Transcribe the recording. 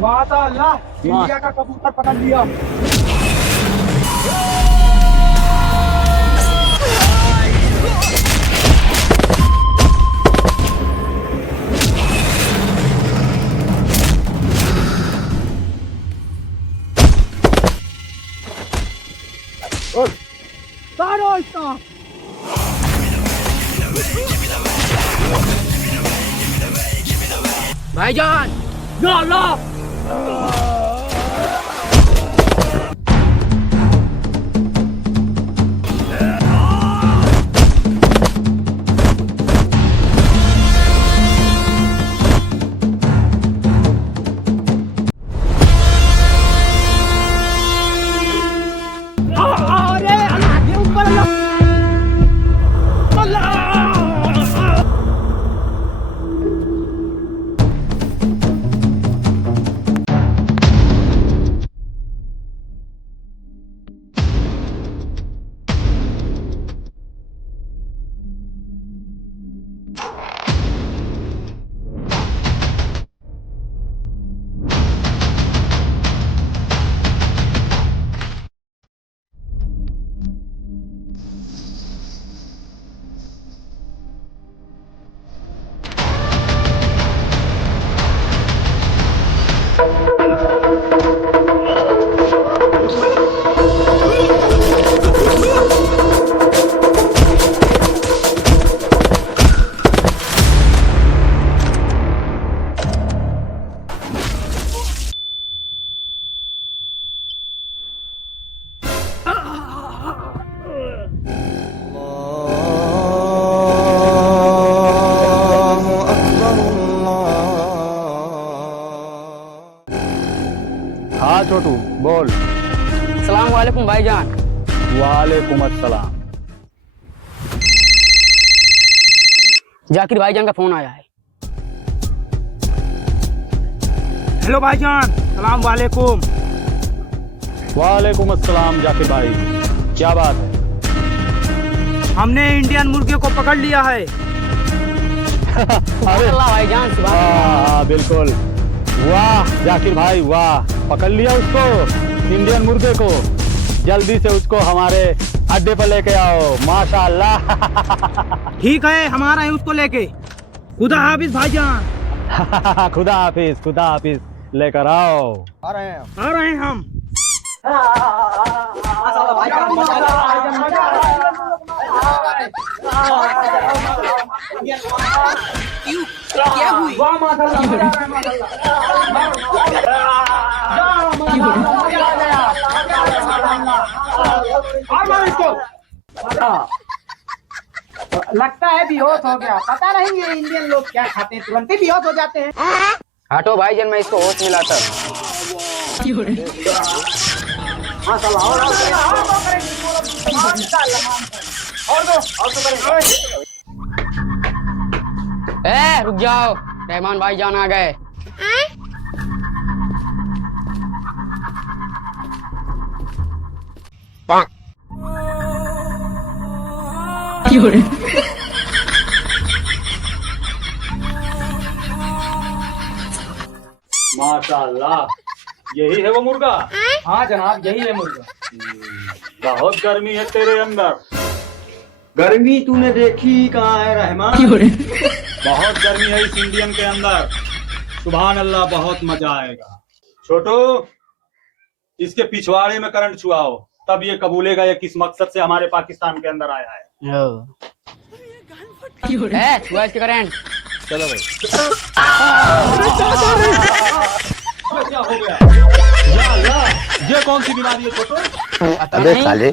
माशाअल्लाह, इंडिया का कबूतर पकड़ लिया। भाईजान, या अल्लाह। हाँ छोटू बोल। सलाम वालेकुम भाईजान। वालेकुम अस्सलाम। जाकिर भाईजान का फोन आया है। हेलो भाईजान, सलाम वालेकुम। वालेकुम अस्सलाम जाकिर भाई, क्या बात है? हमने इंडियन मुर्गे को पकड़ लिया है। अरे अल्लाह भाईजान, सुभान अल्लाह। हाँ बिल्कुल, वाह जाकिर भाई वाह, पकड़ लिया उसको, इंडियन मुर्गे को। जल्दी से उसको हमारे अड्डे पर लेके आओ। माशाअल्लाह। ठीक है, हमारा है उसको लेके। खुदा हाफिज भाईजान। खुदा हाफिज, खुदा हाफिज। लेकर आओ। आ रहे हैं हम। क्या हुई? लगता है बेहोश हो गया। पता नहीं ये इंडियन लोग क्या खाते हैं, तुरंत ही बेहोश हो जाते हैं। हटो भाईजान, मैं इसको होश मिलाता। रुक जाओ, रहमान भाईजान आ गए। माशाअल्लाह, यही है वो मुर्गा? हाँ जनाब, यही है मुर्गा। बहुत गर्मी है तेरे अंदर। गर्मी तूने देखी कहाँ है रहमान? बहुत गर्मी है इस इंडियन के अंदर। सुभान अल्लाह, बहुत मजा आएगा। छोटू, इसके पिछवाड़े में करंट छुआओ, तब ये कबूलेगा ये किस मकसद से हमारे पाकिस्तान के अंदर आया है। छुआ इसके करंट। चलो भाई। क्या हो गया? या, ये कौन सी बीमारी है छोटू? अबे साले